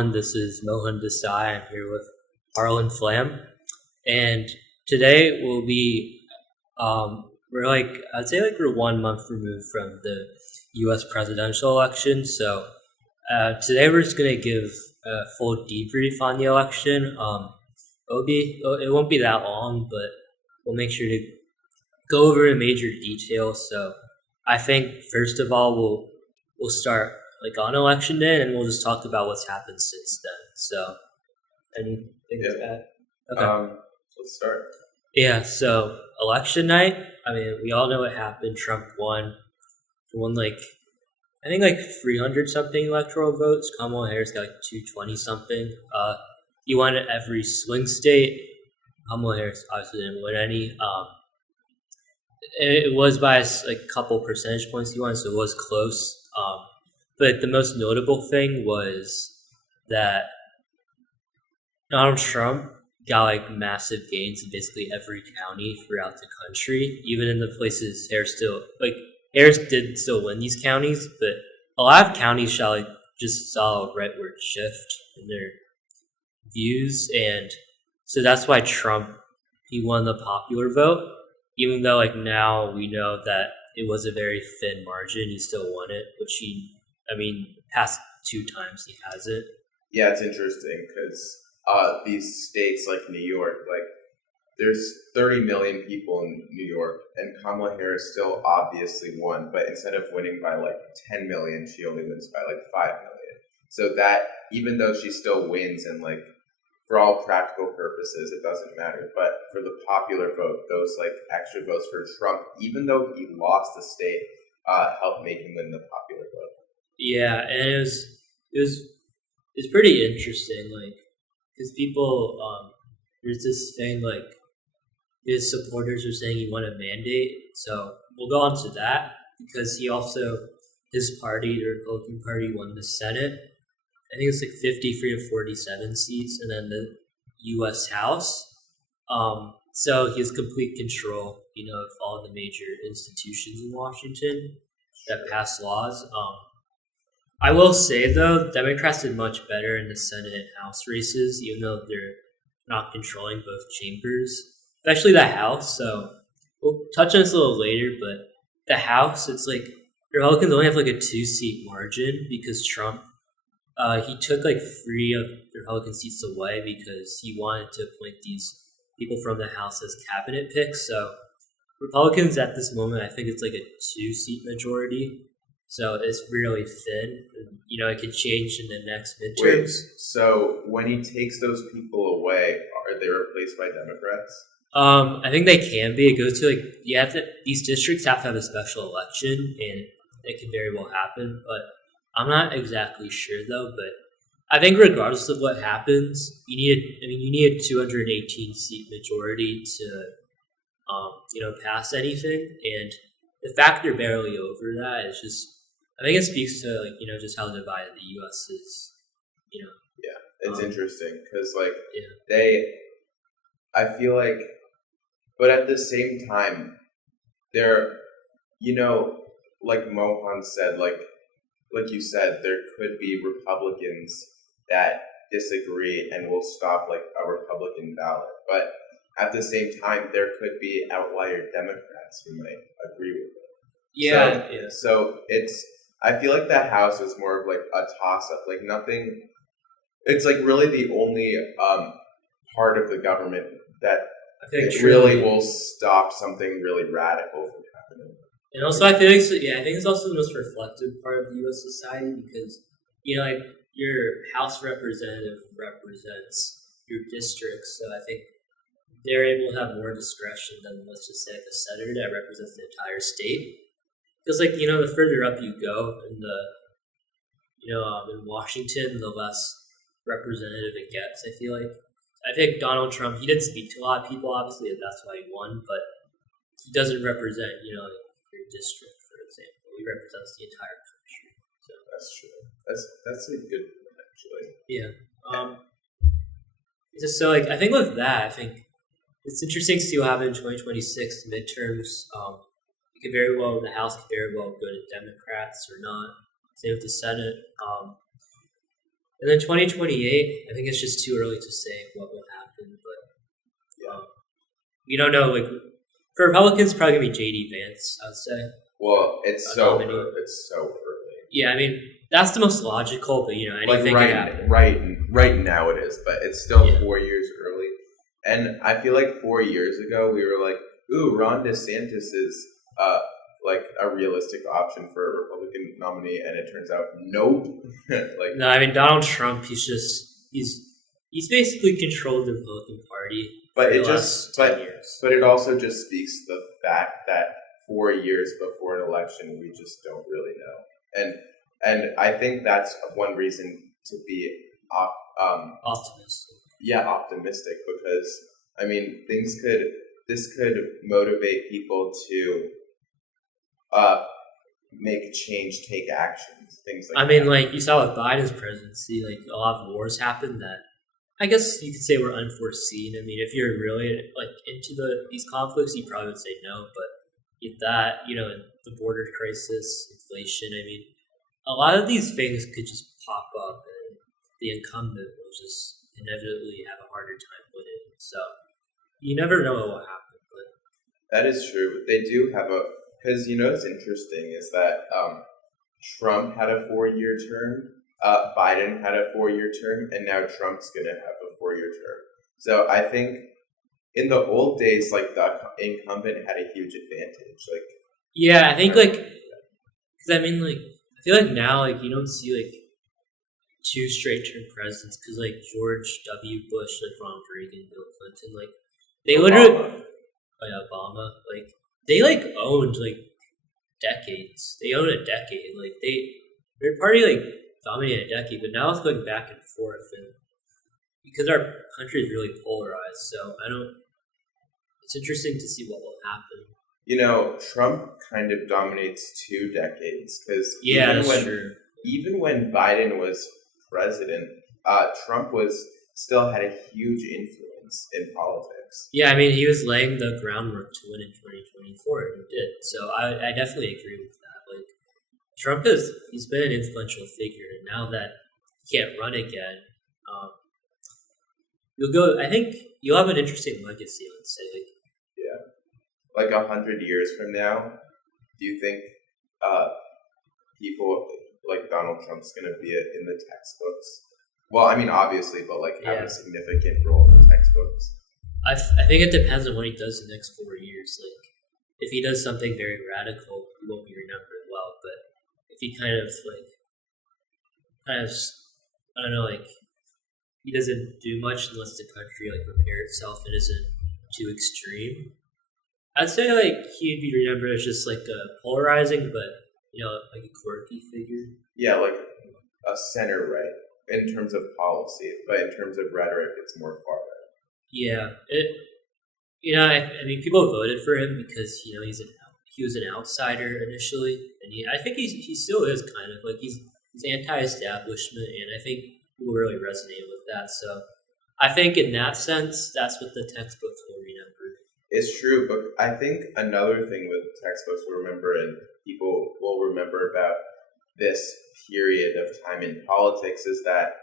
everyone. This is Mohan Desai. I'm here with Harlan Flam, and today we'll be we're I'd say we're 1 month removed from the U.S. presidential election. So today we're just gonna give a full debrief on the election. It won't be that long, but we'll make sure to go over the major details. So I think first of all we'll start on election day, and we'll just talk about what's happened since then. So, anything to add? Okay. Let's start. Yeah. So election night. I mean, we all know what happened. Trump won. He won I think 300 something electoral votes. Kamala Harris got 220 something. He won at every swing state. Kamala Harris obviously didn't win any. It was by a couple percentage points he won, so it was close. But the most notable thing was that Donald Trump got massive gains in basically every county throughout the country, even in the places Harris did still win these counties, but a lot of counties just saw a rightward shift in their views, and so that's why he won the popular vote, even though now we know that it was a very thin margin. He still won it, which past 2 times he hasn't. Yeah, it's interesting because these states like New York, there's 30 million people in New York, and Kamala Harris still obviously won, but instead of winning by 10 million, she only wins by 5 million. So that, even though she still wins and for all practical purposes, it doesn't matter. But for the popular vote, those extra votes for Trump, even though he lost the state, helped make him win the popular vote. Yeah, and it was pretty interesting, because people, there's this thing, his supporters are saying he won a mandate, so we'll go on to that, because his party, the Republican Party, won the Senate. I think it's 53 to 47 seats, and then the U.S. House. So he has complete control, of all the major institutions in Washington that pass laws. I will say, though, Democrats did much better in the Senate and House races, even though they're not controlling both chambers, especially the House. So we'll touch on this a little later, but the House, it's Republicans only have a 2-seat margin because Trump, he took 3 of the Republican seats away because he wanted to appoint these people from the House as cabinet picks. So Republicans at this moment, I think it's a 2-seat majority. So it's really thin. It could change in the next midterms. Wait, so when he takes those people away, are they replaced by Democrats? I think they can be. It goes to these districts have to have a special election, and it can very well happen. But I'm not exactly sure though. But I think regardless of what happens, you need a 218 seat majority to pass anything, and the fact they're barely over that is just. I think it speaks to just how divided the U.S. is. Yeah, it's interesting because yeah. I feel but at the same time, they're like Mohan said, like you said, there could be Republicans that disagree and will stop a Republican ballot, but at the same time, there could be outlier Democrats who might agree with it. Yeah. So it's. I feel the House is more of a toss-up. Nothing. It's really the only part of the government that really will stop something really radical from happening. And also, I think it's also the most reflective part of the U.S. society because your House representative represents your district, so I think they're able to have more discretion than, let's just say, a senator that represents the entire state. Because the further up you go in in Washington, the less representative it gets. I think Donald Trump, he didn't speak to a lot of people, obviously, and that's why he won. But he doesn't represent your district, for example. He represents the entire country. So that's true. That's a good point, actually. Yeah. I think with that, I think it's interesting to see what happens in 2026 midterms. The House could very well go to Democrats or not. Same with the Senate. And then 2028, I think it's just too early to say what will happen. But we don't know. Like for Republicans, probably gonna be JD Vance. I'd say. Well, A nominee. it's so early. Yeah, I mean that's the most logical. But anything Like can happen. right now it is, but it's still Yeah. 4 years early. And I feel like 4 years ago we were like, "Ooh, Ron DeSantis is like a realistic option for a Republican nominee," and it turns out nope. Like, No, I mean Donald Trump. He's basically controlled the Republican Party but for it the just last 10 years. but it also just speaks to the fact that 4 years before an election we just don't really know. And I think that's one reason to be Optimistic. optimistic, because I mean this could motivate people to make change, take actions, things like I mean, that. like you saw with Biden's presidency, like a lot of wars happened that I guess you could say were unforeseen. I mean, if you're really like into these conflicts, you probably would say no. But with that, the border crisis, inflation. I mean, a lot of these things could just pop up, and the incumbent will just inevitably have a harder time winning. So you never know what will happen. But That is true. They do have because what's interesting is that Trump had a 4 year term, Biden had a 4 year term, and now Trump's gonna have a 4 year term. So I think in the old days, like the incumbent had a huge advantage. Like, yeah, I think because I mean, like I feel like now, like you don't see like two straight term presidents because like George W. Bush, like Ronald Reagan, Bill Clinton, like they literally, Obama. like Obama, like they like owned like decades. They own a decade. Like their party like dominated a decade, but now it's going back and forth, and because our country is really polarized, so I don't. It's interesting to see what will happen. Trump kind of dominates 2 decades because Yeah, that's true. even when Biden was president, Trump still had a huge influence in politics. Yeah, I mean, he was laying the groundwork to win in 2024, and he did. So I definitely agree with that. Like, Trump he's been an influential figure, and now that he can't run again, I think you'll have an interesting legacy, let's say. Like 100 years from now, do you think people like Donald Trump's going to be in the textbooks? Well, I mean, obviously, but like have Yeah. a significant role in the textbooks. I think it depends on what he does the next 4 years. Like, if he does something very radical, he won't be remembered well. But if he kind of, I don't know, like, he doesn't do much unless the country, like, repair itself and isn't too extreme, I'd say, like, he'd be remembered as just, like, a polarizing, but, like a quirky figure. Yeah, like a center right in terms of policy, but in terms of rhetoric, it's more far right. Yeah, I mean, people voted for him because he was an outsider initially, and I think he still is kind of like he's anti-establishment, and I think people really resonate with that. So I think in that sense, that's what the textbooks will remember. It's true, but I think another thing with textbooks will remember and people will remember about this period of time in politics is that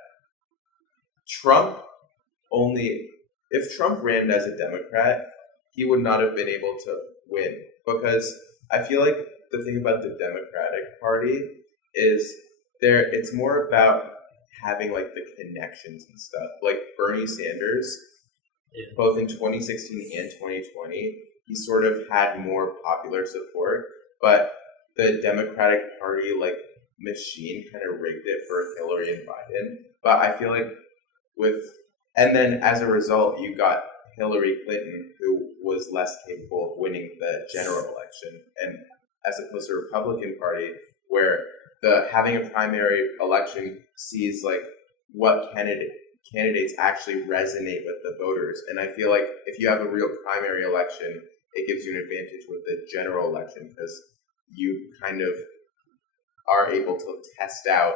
if Trump ran as a Democrat, he would not have been able to win, because I feel like the thing about the Democratic Party is it's more about having like the connections and stuff. Like Bernie Sanders, both in 2016 and 2020, he sort of had more popular support, but the Democratic Party machine kind of rigged it for Hillary and Biden. But I feel like and then as a result, you got Hillary Clinton, who was less capable of winning the general election, and as opposed to the Republican Party, where having a primary election sees what candidates actually resonate with the voters. And I feel like if you have a real primary election, it gives you an advantage with the general election, because you kind of are able to test out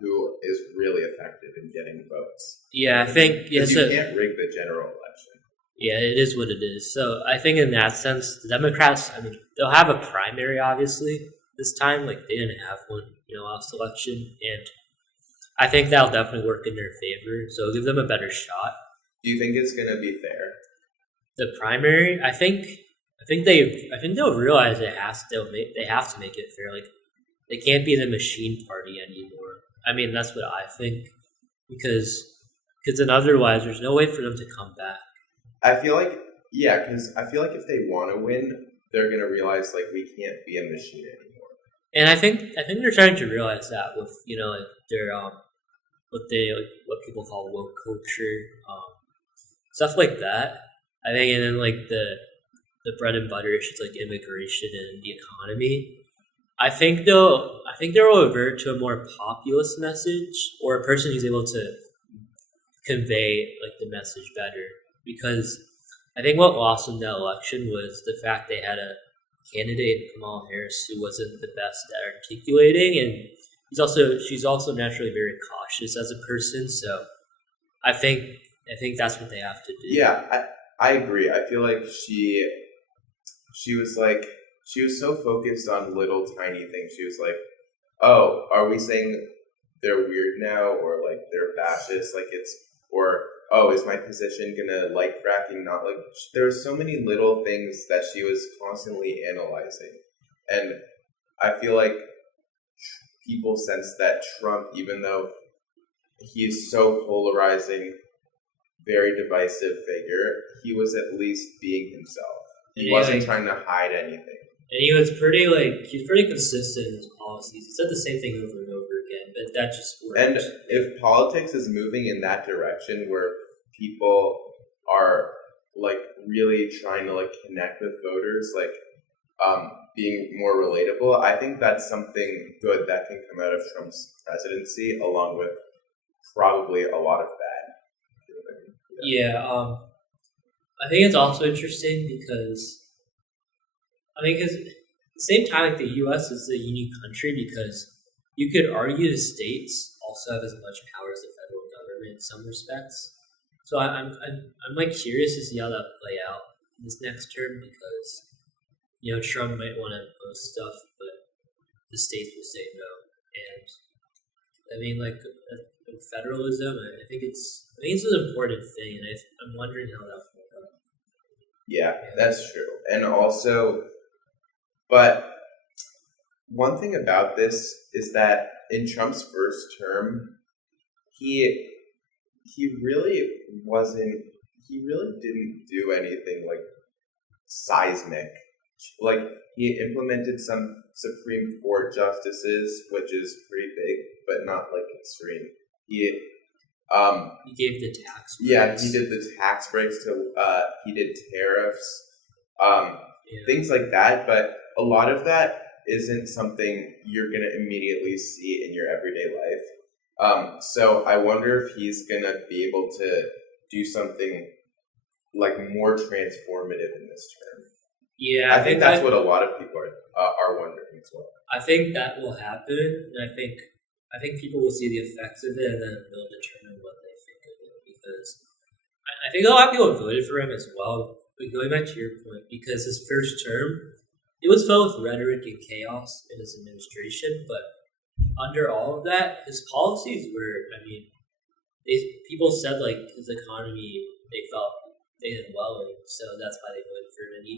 who is really effective in getting votes. Yeah, I think you can't rig the general election. Yeah, it is what it is. So I think in that sense, the Democrats, I mean, they'll have a primary, obviously, this time. Like, they didn't have one, last election. And I think that'll definitely work in their favor. So it'll give them a better shot. Do you think it's gonna be fair? The primary, I think they'll realize they have to make it fair. Like they can't be the machine party anymore. I mean, that's what I think because then otherwise, there's no way for them to come back. I feel like yeah, because I feel like if they want to win, they're gonna realize like we can't be a machine anymore. And I think they're trying to realize that with like their what people call woke culture, stuff like that. I think, and then like the bread and butter issues like immigration and the economy. I think they'll revert to a more populist message or a person who's able to convey like the message better because I think what lost them that election was the fact they had a candidate Kamala Harris who wasn't the best at articulating and she's also naturally very cautious as a person, so I think that's what they have to do. Yeah, I agree. I feel like she was like she was so focused on little tiny things. She was like, "Oh, are we saying they're weird now, or like they're fascist? Like it's or oh, is my position gonna like fracking? Not like." There were so many little things that she was constantly analyzing, and I feel like people sense that Trump, even though he is so polarizing, very divisive figure, he was at least being himself. He wasn't trying to hide anything. And he was pretty consistent in his policies. He said the same thing over and over again, but that just worked. And if politics is moving in that direction where people are like really trying to like connect with voters, like being more relatable, I think that's something good that can come out of Trump's presidency, along with probably a lot of bad. Yeah, I think it's also interesting because at the same time, like the U.S. is a unique country because you could argue the states also have as much power as the federal government in some respects. So I'm like curious to see how that play out in this next term because Trump might want to impose stuff, but the states will say no. And I mean, like federalism, I think it's an important thing, and I'm wondering how that will go. Yeah, that's true. And also, but one thing about this is that in Trump's first term, he really wasn't. He really didn't do anything like seismic. Like he implemented some Supreme Court justices, which is pretty big, but not like extreme. He gave the tax breaks. Yeah, he did the tax breaks to he did tariffs, things like that. But a lot of that isn't something you're gonna immediately see in your everyday life. So I wonder if he's gonna be able to do something like more transformative in this term. Yeah, I think that's what a lot of people are wondering as well. I think that will happen, and I think people will see the effects of it, and then they'll determine what they think of it. Because I think a lot of people voted for him as well. But going back to your point, because his first term, it was filled with rhetoric and chaos in his administration. But under all of that, his policies were, people said like his economy, they felt they did well, and so that's why they voted for him. And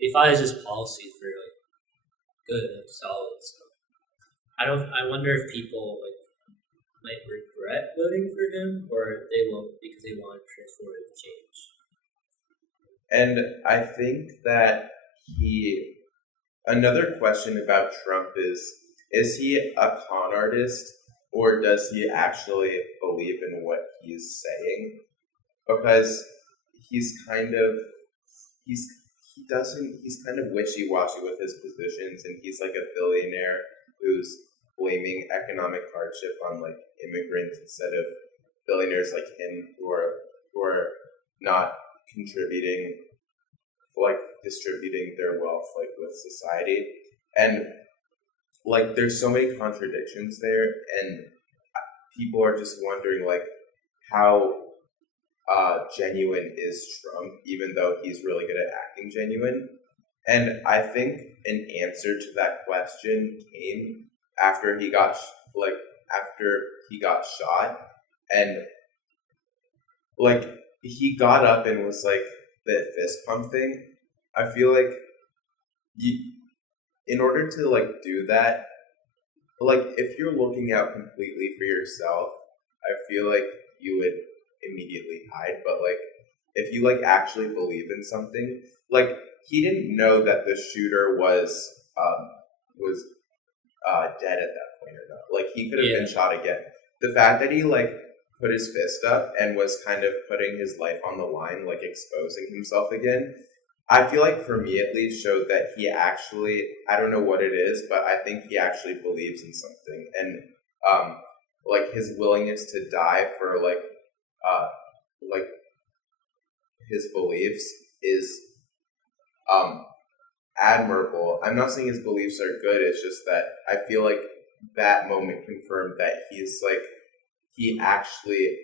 they thought his policies were like good and solid. So I wonder if people like might regret voting for him, or they won't because they want transformative change. And I think that another question about Trump is he a con artist, or does he actually believe in what he's saying? Because he's kind of wishy-washy with his positions, and he's like a billionaire who's blaming economic hardship on like immigrants instead of billionaires like him who are not contributing, like distributing their wealth like with society. And like there's so many contradictions there, and people are just wondering like how genuine is Trump, even though he's really good at acting genuine. And I think an answer to that question came after he got after he got shot, and like he got up and was like the fist pump thing. I feel like you, in order to like do that, like if you're looking out completely for yourself, I feel like you would immediately hide. But like if you like actually believe in something, like he didn't know that the shooter was dead at that point or not. Like he could have been shot again. The fact that he like put his fist up and was kind of putting his life on the line, like exposing himself again, I feel like for me at least showed that he actually, I don't know what it is, but I think he actually believes in something. And like his willingness to die for like his beliefs is admirable. I'm not saying his beliefs are good, it's just that I feel like that moment confirmed that he actually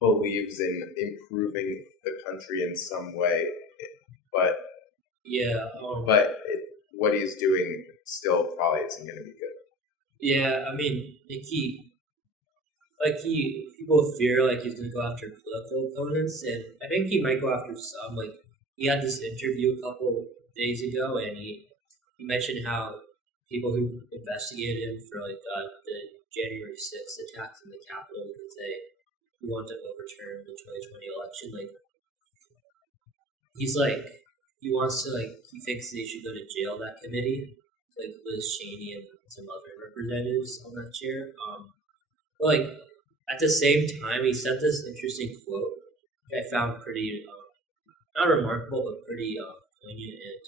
believes in improving the country in some way, but what he's doing still probably isn't going to be good. Yeah, I mean, people fear like he's gonna go after political opponents, and I think he might go after some. Like he had this interview a couple days ago, and he mentioned how people who investigated him for like the January 6th attacks in the Capitol because they want to overturn the 2020 election. Like he's like he wants to he thinks they should go to jail, that committee, like Liz Cheney and some other representatives on that chair. But like at the same time, he said this interesting quote which I found pretty not remarkable but pretty poignant and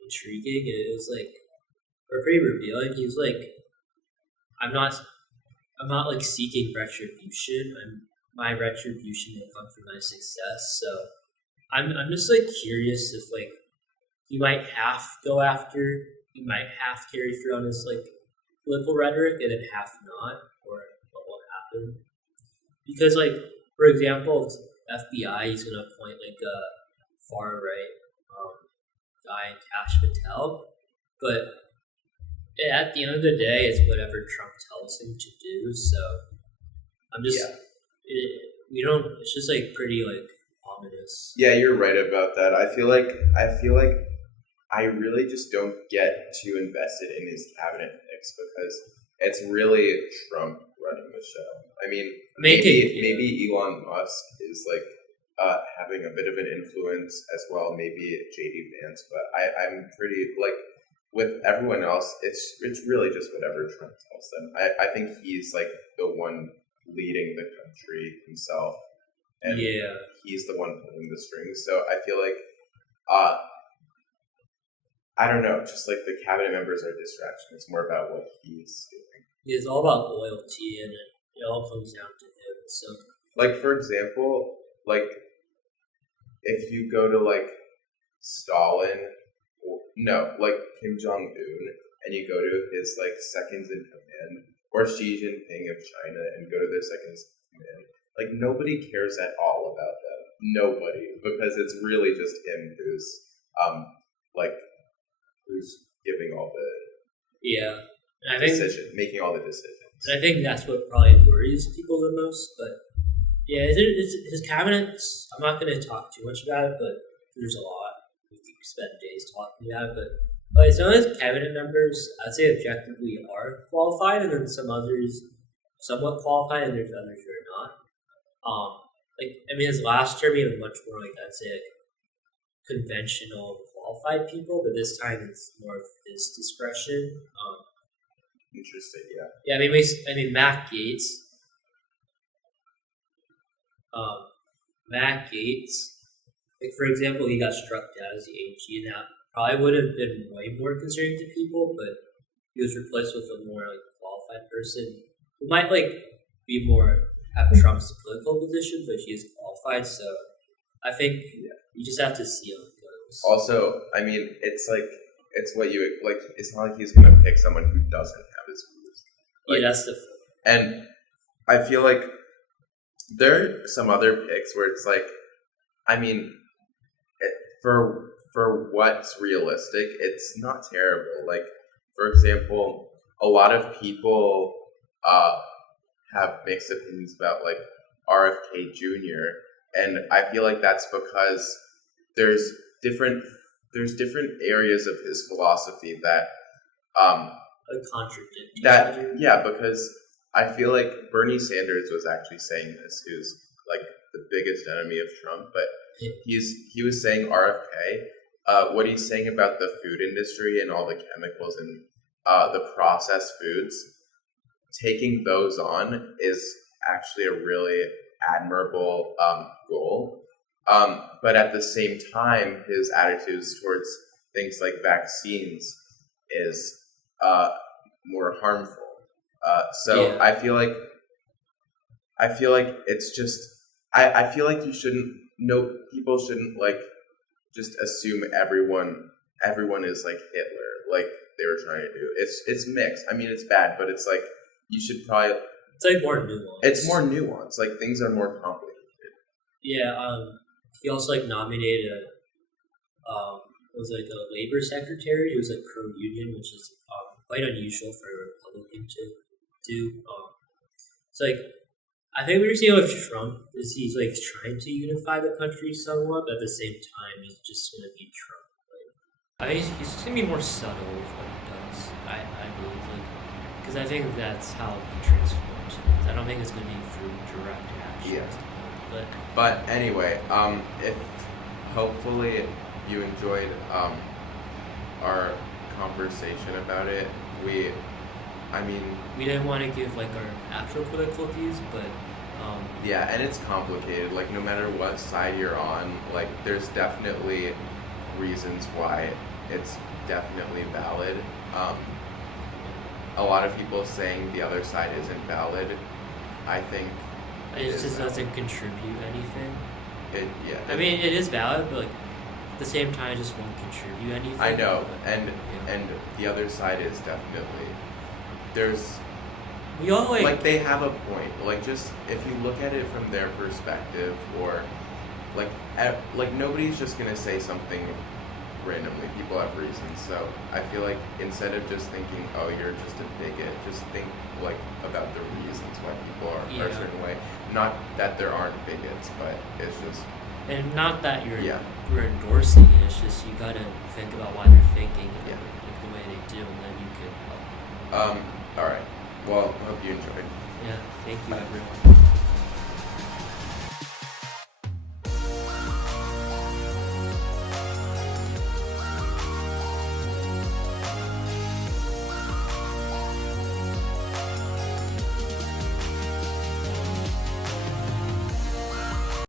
intriguing. It was like or pretty revealing. He was like, I'm not like seeking retribution. My retribution will come from my success. So I'm just like curious if like he might half go after, he might half carry through on his like political rhetoric and then half not, or what will happen. Because like for example, FBI, he's gonna appoint like a far right guy, Kash Patel, but at the end of the day, it's whatever Trump tells him to do. So I'm just it's just like pretty like ominous. Yeah, you're right about that. I feel like I really just don't get too invested in his cabinet picks because it's really Trump running the show. I mean, maybe Elon Musk is like having a bit of an influence as well. Maybe JD Vance, but I'm pretty like with everyone else. It's really just whatever Trump tells them. I think he's like the one leading the country himself, and he's the one pulling the strings. So I feel like I don't know, just like the cabinet members are distraction. It's more about what he's doing. It's all about loyalty, and it all comes down to him. So, like for example, like if you go to like Stalin, like Kim Jong Un, and you go to his like seconds in command, or Xi Jinping of China, and go to their seconds in command, like nobody cares at all about them. Nobody, because it's really just him who's giving all the I think making all the decisions. And I think that's what probably worries people the most. But yeah, his cabinet. I'm not going to talk too much about it, but there's a lot. We could spend days talking about it. But some of his cabinet members, I'd say objectively are qualified, and then some others somewhat qualified, and there's others who are not. His last term he had much more I'd say conventional qualified people, but this time it's more of his discretion. Interesting, yeah. Matt Gaetz. Matt Gaetz, like for example, he got struck down as the AG, and that probably would have been way more concerning to people, but he was replaced with a more qualified person who might be more have Trump's political position, but he is qualified. So I think you just have to see how it goes. Also, it's what you like. It's not like he's gonna pick someone who doesn't have his views. That's the. And I feel like there are some other picks where it's for what's realistic, it's not terrible. Like, for example, a lot of people have mixed opinions about like RFK Jr. And I feel like that's because there's different areas of his philosophy that contradict each other. yeah, because I feel like Bernie Sanders was actually saying this, who's like the biggest enemy of Trump, but he was saying RFK, what he's saying about the food industry and all the chemicals and the processed foods, taking those on is actually a really admirable goal. But at the same time, his attitudes towards things like vaccines is more harmful. So Yeah. I feel like it's just I feel like people shouldn't like just assume everyone is like Hitler, like they were trying to do. It's mixed. I mean, it's bad, but it's like you should probably. It's like more nuanced. It's more nuanced. Like things are more complicated. Yeah. He also like nominated it was like a labor secretary. It was like pro union, which is quite unusual for a Republican to do. It's like I think what we're seeing with Trump is he's like trying to unify the country somewhat, but at the same time he's just gonna be Trump. Like, I think he's just gonna be more subtle with what he does. I believe, like, because I think that's how he transforms things. I don't think it's gonna be through direct action. Yeah. But anyway, if hopefully you enjoyed our conversation about it, we didn't want to give like our actual political views, but yeah, and it's complicated. Like no matter what side you're on, like there's definitely reasons why it's definitely valid. A lot of people saying the other side isn't valid. I think it just doesn't contribute anything. Yeah. I mean, it is valid, but like at the same time, it just won't contribute anything. I know, and the other side is definitely we all like they have a point. Like just if you look at it from their perspective, or like nobody's just gonna say something randomly. People have reasons. So I feel like instead of just thinking, oh, you're just a bigot, just think like about the reasons why people are a certain way. Not that there aren't bigots, but it's just not that you're endorsing it. It's just you gotta think about why they're thinking like the way they do, and then you can help. All right. Well, hope you enjoyed. Yeah. Thank you, everyone.